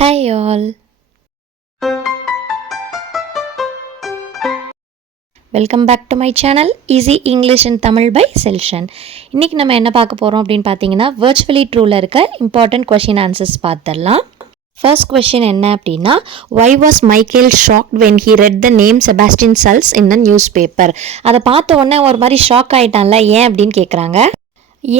Hi all, welcome back to my channel easy English in Tamil by செல்ஷன். இன்றைக்கி நம்ம என்ன பார்க்க போகிறோம் அப்படின்னு பார்த்தீங்கன்னா virtually ட்ரூவில் இருக்க இம்பார்ட்டன்ட் கொஷின் ஆன்சர்ஸ் பார்த்துடலாம். ஃபர்ஸ்ட் கொஷின் என்ன அப்படின்னா, why was Michael shocked when he read the name Sebastian Salz in the newspaper? அதை பார்த்த உடனே ஒரு மாதிரி ஷாக் ஆகிட்டான்ல, ஏன் அப்படின்னு கேட்குறாங்க.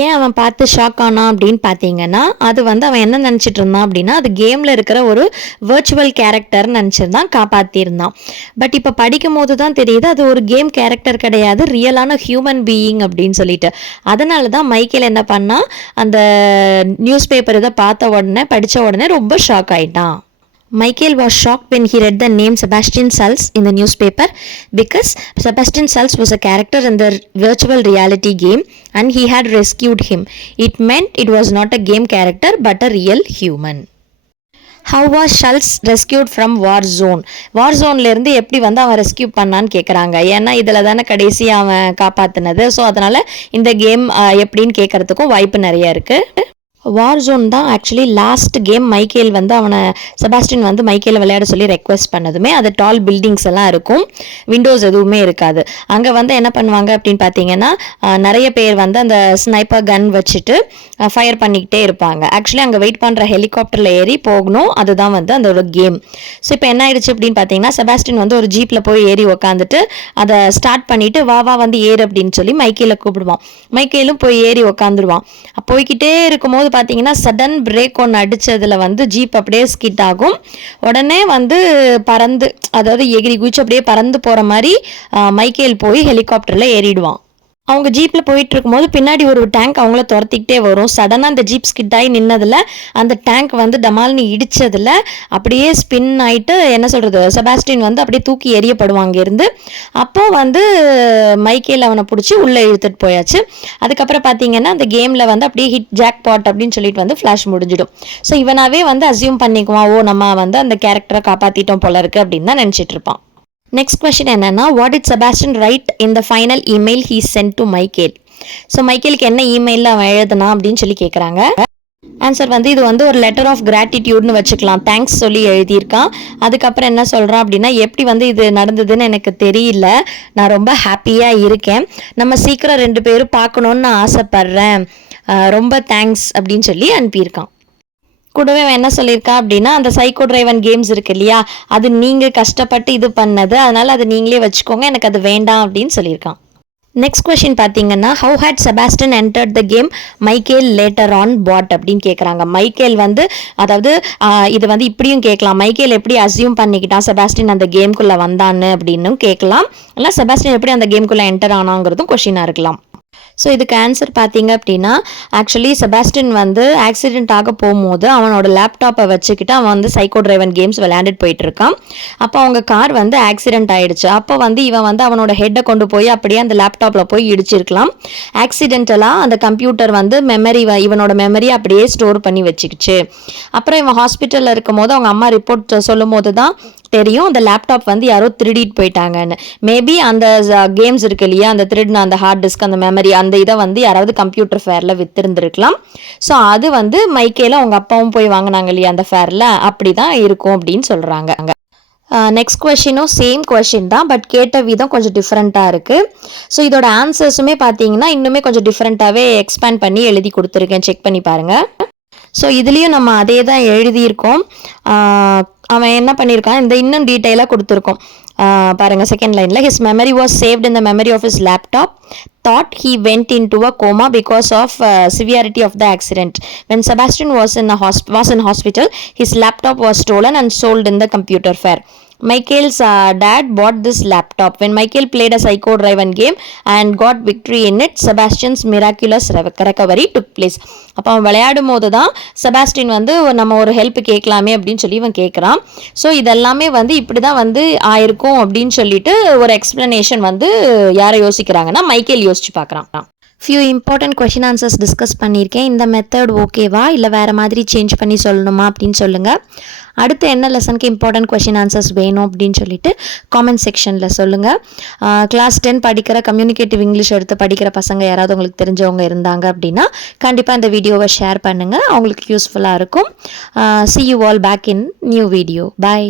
ஏன் அவன் பார்த்து ஷாக் ஆனான் அப்படின்னு பார்த்தீங்கன்னா, அது அவன் என்ன நினச்சிட்டு இருந்தான் அப்படின்னா, அது கேமில் இருக்கிற ஒரு வர்ச்சுவல் கேரக்டர்னு நினச்சிருந்தான், காப்பாற்றிருந்தான். பட் இப்போ படிக்கும் போது தான் தெரியுது அது ஒரு கேம் கேரக்டர் கிடையாது, ரியலான ஹியூமன் பீயிங் அப்படின்னு சொல்லிட்டு. அதனால தான் மைக்கேல் என்ன பண்ணா, அந்த நியூஸ் பேப்பர் இதை பார்த்த உடனே படித்த உடனே ரொம்ப ஷாக் ஆயிட்டான். Michael was shocked when he read the name Sebastian Salz in the newspaper because Sebastian Salz was a character in the virtual reality game and he had rescued him. It meant it was not a game character but a real human. How was Salz rescued from war zone? War zoneல இருந்து எப்படி அவன் rescue பண்ணான்னு கேட்குறாங்க. ஏன்னா இதில் தானே கடைசி அவன் காப்பாற்றினது. ஸோ அதனால் இந்த கேம் எப்படின்னு கேட்குறதுக்கும் வாய்ப்பு நிறைய இருக்குது. வார் ஜோன் தான் ஆக்சுவலி லாஸ்ட் கேம் மைக்கேல் அவனை செபாஸ்டின் மைக்கேலை விளையாட சொல்லி ரெக்வெஸ்ட் பண்ணதுமே. அது டால் பில்டிங்ஸ் எல்லாம் இருக்கும், விண்டோஸ் எதுவுமே இருக்காது. அங்கே என்ன பண்ணுவாங்க அப்படின்னு பார்த்தீங்கன்னா, நிறைய பேர் அந்த ஸ்னைப்பர் கன் வச்சுட்டு ஃபயர் பண்ணிக்கிட்டே இருப்பாங்க. ஆக்சுவலி அங்கே வெயிட் பண்ணுற ஹெலிகாப்டரில் ஏறி போகணும், அதுதான் அந்த ஒரு கேம். ஸோ இப்போ என்ன ஆயிடுச்சு அப்படின்னு பார்த்தீங்கன்னா, செபாஸ்டின் ஒரு ஜீப்பில் போய் ஏறி உக்காந்துட்டு அதை ஸ்டார்ட் பண்ணிட்டு வா ஏறு அப்படின்னு சொல்லி மைக்கேலை கூப்பிடுவான். மைக்கேலும் போய் ஏறி உக்காந்துருவான். போய்கிட்டே இருக்கும்போது பார்த்தீங்கன்னா சடன் பிரேக் ஒன்று அடிச்சதுல ஜீப் அப்படியே ஸ்கிட் ஆகும். உடனே பறந்து, அதாவது எகிரி குச்சி அப்படியே பறந்து போற மாதிரி மைக்கேல் போய் ஹெலிகாப்டர்ல ஏறிடுவான். அவங்க ஜீப்பில் போயிட்டு இருக்கும்போது பின்னாடி ஒரு டேங்க் அவங்கள துரத்திக்கிட்டே வரும். சடனாக அந்த ஜீப் ஸ்கிட் ஆகி நின்னதில் அந்த டேங்க் டமால்னு இடிச்சதில் அப்படியே ஸ்பின் ஆகிட்டு என்ன சொல்கிறது, செபாஸ்டின் அப்படியே தூக்கி எறியப்படுவாங்க இருந்து. அப்போ மைக்கேல் அவனை பிடிச்சி உள்ளே இழுத்துட்டு போயாச்சு. அதுக்கப்புறம் பார்த்தீங்கன்னா அந்த கேமில் அப்படியே ஹிட் ஜாக் பாட் அப்படின்னு சொல்லிட்டு ஃப்ளாஷ் முடிஞ்சிடும். ஸோ இவனாவே அசியூம் பண்ணிக்குவான், ஓ நம்ம அந்த கேரக்டரை காப்பாற்றிட்டோம் போல இருக்கு அப்படின்னு தான் நினச்சிட்டு இருப்பான். நெக்ஸ்ட் கொஸ்டின் என்னன்னா, what did Sebastian write in the final email he sent to Michael? So மைக்கேலுக்கு என்ன இமெயிலில் அவன் எழுதுனா அப்படின்னு சொல்லி கேட்குறாங்க. ஆன்சர் இது ஒரு லெட்டர் ஆஃப் கிராட்டிடியூட்னு வச்சுக்கலாம், தேங்க்ஸ் சொல்லி எழுதியிருக்கான். அதுக்கப்புறம் என்ன சொல்கிறான் அப்படின்னா, எப்படி இது நடந்ததுன்னு எனக்கு தெரியல, நான் ரொம்ப ஹாப்பியாக இருக்கேன், நம்ம சீக்கிரம் 2 பேரும் பார்க்கணுன்னு நான் ஆசைப்பட்றேன், ரொம்ப தேங்க்ஸ் அப்படின்னு சொல்லி அனுப்பியிருக்கான். கூடவே என்ன சொல்லியிருக்கா அப்படின்னா, அந்த சைக்கோ டிரைவன் கேம்ஸ் இருக்கு இல்லையா, அது நீங்கள் கஷ்டப்பட்டு இது பண்ணது, அதனால் அதை நீங்களே வச்சுக்கோங்க, எனக்கு அது வேண்டாம் அப்படின்னு சொல்லியிருக்கான். நெக்ஸ்ட் கொஸ்டின் பார்த்தீங்கன்னா, how had Sebastian entered the game Michael later on bot அப்படின்னு கேட்குறாங்க. மைக்கேல் அதாவது இது இப்படியும் கேட்கலாம், மைக்கேல் எப்படி அசியூம் பண்ணிக்கிட்டான் செபாஸ்டின் அந்த கேம்குள்ளே வந்தான்னு அப்படின்னு கேட்கலாம். இல்லை செபாஸ்டின் எப்படி அந்த கேம்குள்ளே என்டர் ஆனாங்கிறதும் கொஸ்டினாக இருக்கலாம். ஸோ இதுக்கு ஆன்சர் பார்த்தீங்க அப்படின்னா, ஆக்சுவலி செபாஸ்டின் ஆக்சிடென்ட் ஆக போகும்போது அவனோட லேப்டாப்பை வச்சுக்கிட்டு அவன் சைக்கோ டிரைவன் கேம்ஸ் விளையாண்டுட்டு போயிட்டு இருக்கான். அப்போ அவங்க கார் ஆக்சிடென்ட் ஆயிடுச்சு. அப்போ இவன் அவனோட ஹெட்டை கொண்டு போய் அப்படியே அந்த லேப்டாப்பில் போய் இடிச்சிருக்கலாம். ஆக்சிடென்டலாக அந்த கம்ப்யூட்டர் மெமரி, இவனோட மெமரி அப்படியே ஸ்டோர் பண்ணி வச்சுக்கிச்சு. அப்புறம் இவன் ஹாஸ்பிட்டலில் இருக்கும் போது அவங்க அம்மா ரிப்போர்ட் சொல்லும் போது தான் தெரியும் அந்த லேப்டாப் யாரோ திருடிட்டு போயிட்டாங்கன்னு. மேபி அந்த கேம்ஸ் இருக்கு இல்லையா, அந்த திருடின அந்த ஹார்ட் டிஸ்க், அந்த மெமரி, அந்த இதை யாராவது கம்ப்யூட்டர் ஃபேரில் வித்திருந்துருக்கலாம். ஸோ அது மைக்கேல அவங்க அப்பாவும் போய் வாங்கினாங்க இல்லையா அந்த ஃபேரில், அப்படி தான் இருக்கும் அப்படின்னு சொல்கிறாங்க. நெக்ஸ்ட் கொஷினும் சேம் கொஷின் தான், பட் கேட்ட விதம் கொஞ்சம் டிஃப்ரெண்ட்டாக இருக்குது. ஸோ இதோட ஆன்சர்ஸுமே பார்த்தீங்கன்னா இன்னுமே கொஞ்சம் டிஃப்ரெண்ட்டாகவே எக்ஸ்பேண்ட் பண்ணி எழுதி கொடுத்துருக்கேன், செக் பண்ணி பாருங்கள். ஸோ இதுலேயும் நம்ம அதே தான் எழுதியிருக்கோம். அவன் என்ன பண்ணியிருக்கான், இந்த இன்னும் டீட்டெயிலாக கொடுத்துருக்கோம் பாருங்க. செகண்ட் லைனில், his memory was saved in the memory of his laptop, thought he went into a coma because of severity of the accident. When Sebastian was in hospital, his laptop was stolen and sold in the computer fair. Michael's dad bought this laptop. When Michael played a psycho driven game and got victory in it, Sebastian's miraculous recovery took place. அப்போ அவன் விளையாடும் போது தான் செபாஸ்டின் நம்ம ஒரு help கேட்கலாமே அப்படின்னு சொல்லி இவன் கேட்குறான். ஸோ இதெல்லாமே இப்படி தான் ஆயிருக்கும் அப்படின்னு சொல்லிட்டு ஒரு எக்ஸ்பிளனேஷன் யாரை யோசிக்கிறாங்கன்னா மைக்கேல் யோசிச்சு பார்க்குறான். Few important question answers discuss பண்ணியிருக்கேன். இந்த மெத்தட் ஓகேவா இல்லை வேறு மாதிரி சேஞ்ச் பண்ணி சொல்லணுமா அப்படின்னு சொல்லுங்கள். அடுத்து என்ன லெசனுக்கு இம்பார்ட்டன்ட் கொஷின் ஆன்சர்ஸ் வேணும் அப்படின்னு சொல்லிட்டு காமெண்ட் செக்ஷனில் சொல்லுங்கள். கிளாஸ் 10 படிக்கிற கம்யூனிகேட்டிவ் இங்கிலீஷ் எடுத்து படிக்கிற பசங்க யாராவது உங்களுக்கு தெரிஞ்சவங்க இருந்தாங்க அப்படின்னா கண்டிப்பாக இந்த வீடியோவை ஷேர் பண்ணுங்கள். அவங்களுக்கு யூஸ்ஃபுல்லாக இருக்கும். See you all back in new video. Bye.